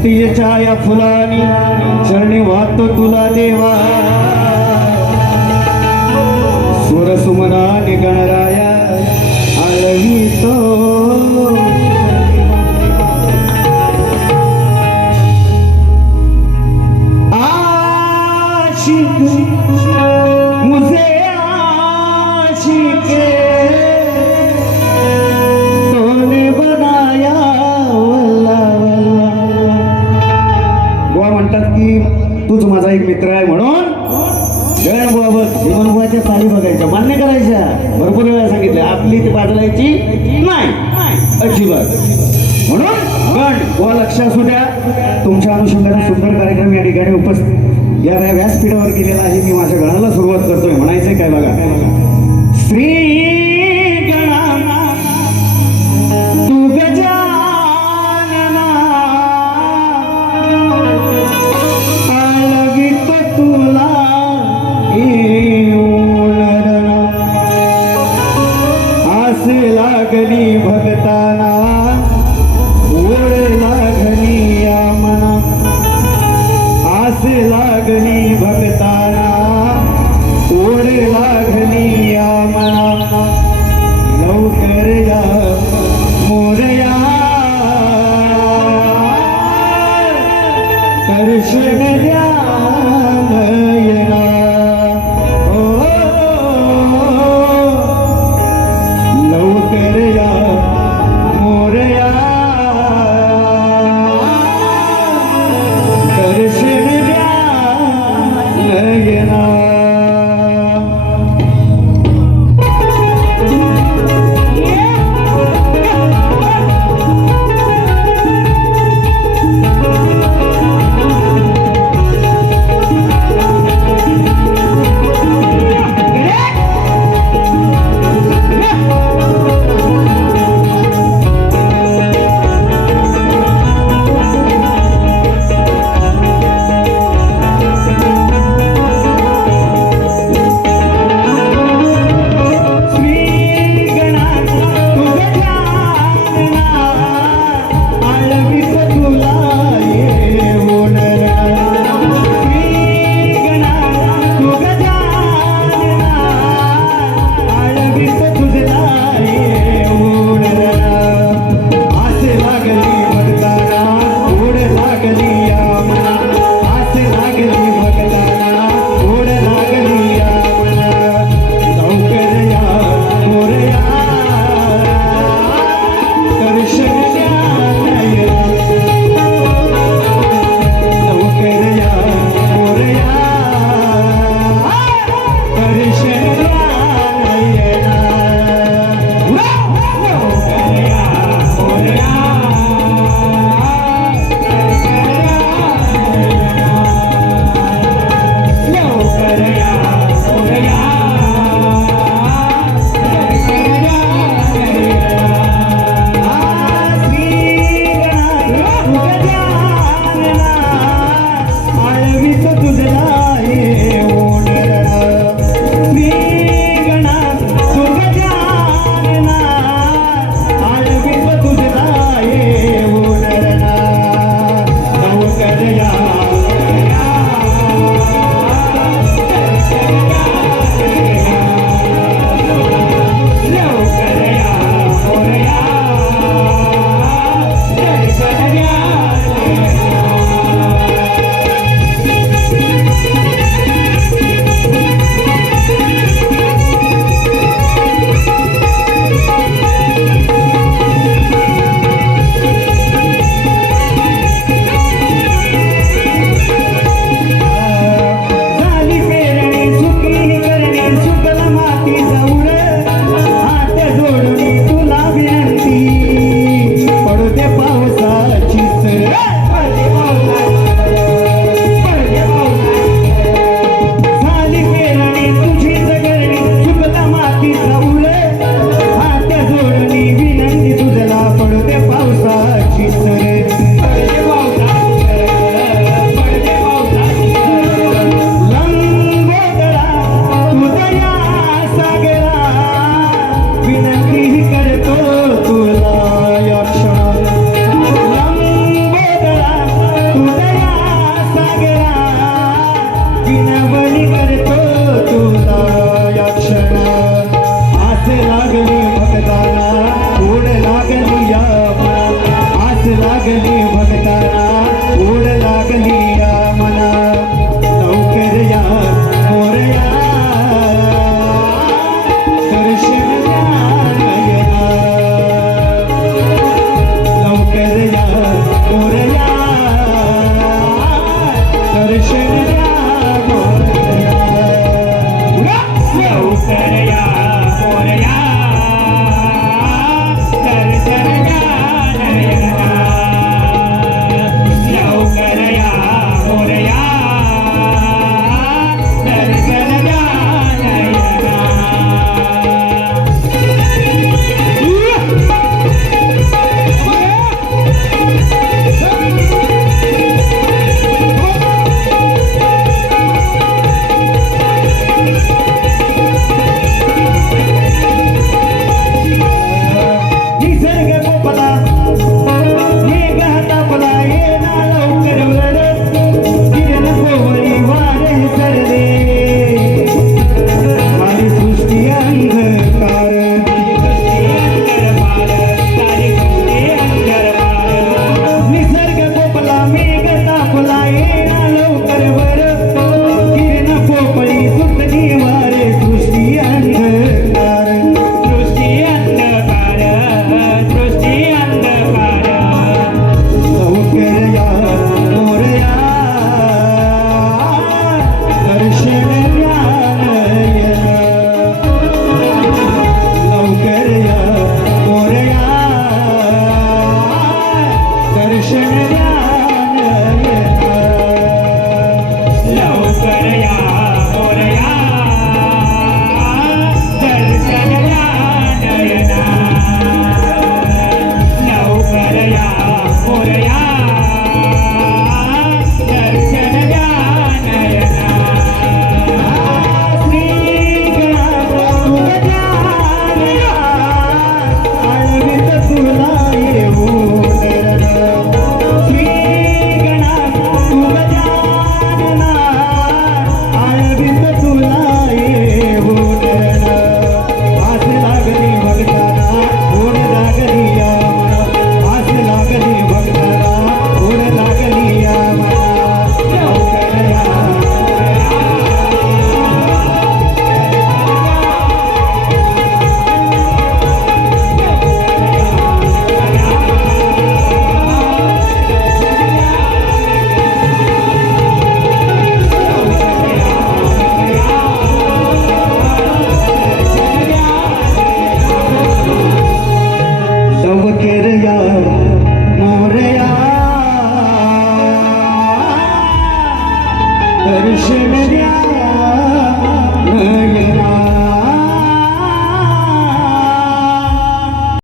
भक्तीच्या या फुलानी चरणी वाहतो तुला देवा सुरसुमनाने गणराया आळवितो आशिक मुझे आशिक तूने बनाया वल्ला वल्ला. बुवा म्हणतात की तूच माझा एक मित्र आहे म्हणून गणबाबत जीवनभावाच्या चाली बघायच्या मान्य करायच्या. भरपूर वेळा सांगितलं आपली ती बाजलायची नाही अजिबात. म्हणून गण बुवा लक्ष असू द्या. तुमच्या अनुषंगाने सुंदर कार्यक्रम या ठिकाणी उपस्थित या व्यासपीठावर केलेला आहे. मी माझ्या गणाला सुरुवात करतोय. म्हणायचंय काय बघा. श्री गणा तू गजानना आळवितो तुला आस लागली भक्ताना ओढ लागली या मना आस लागली भक्ताना ओढ लागली या मना लवकर या मोरया दर्शन द्या नयना. लवकर या मोरया दर्शन द्या नयना.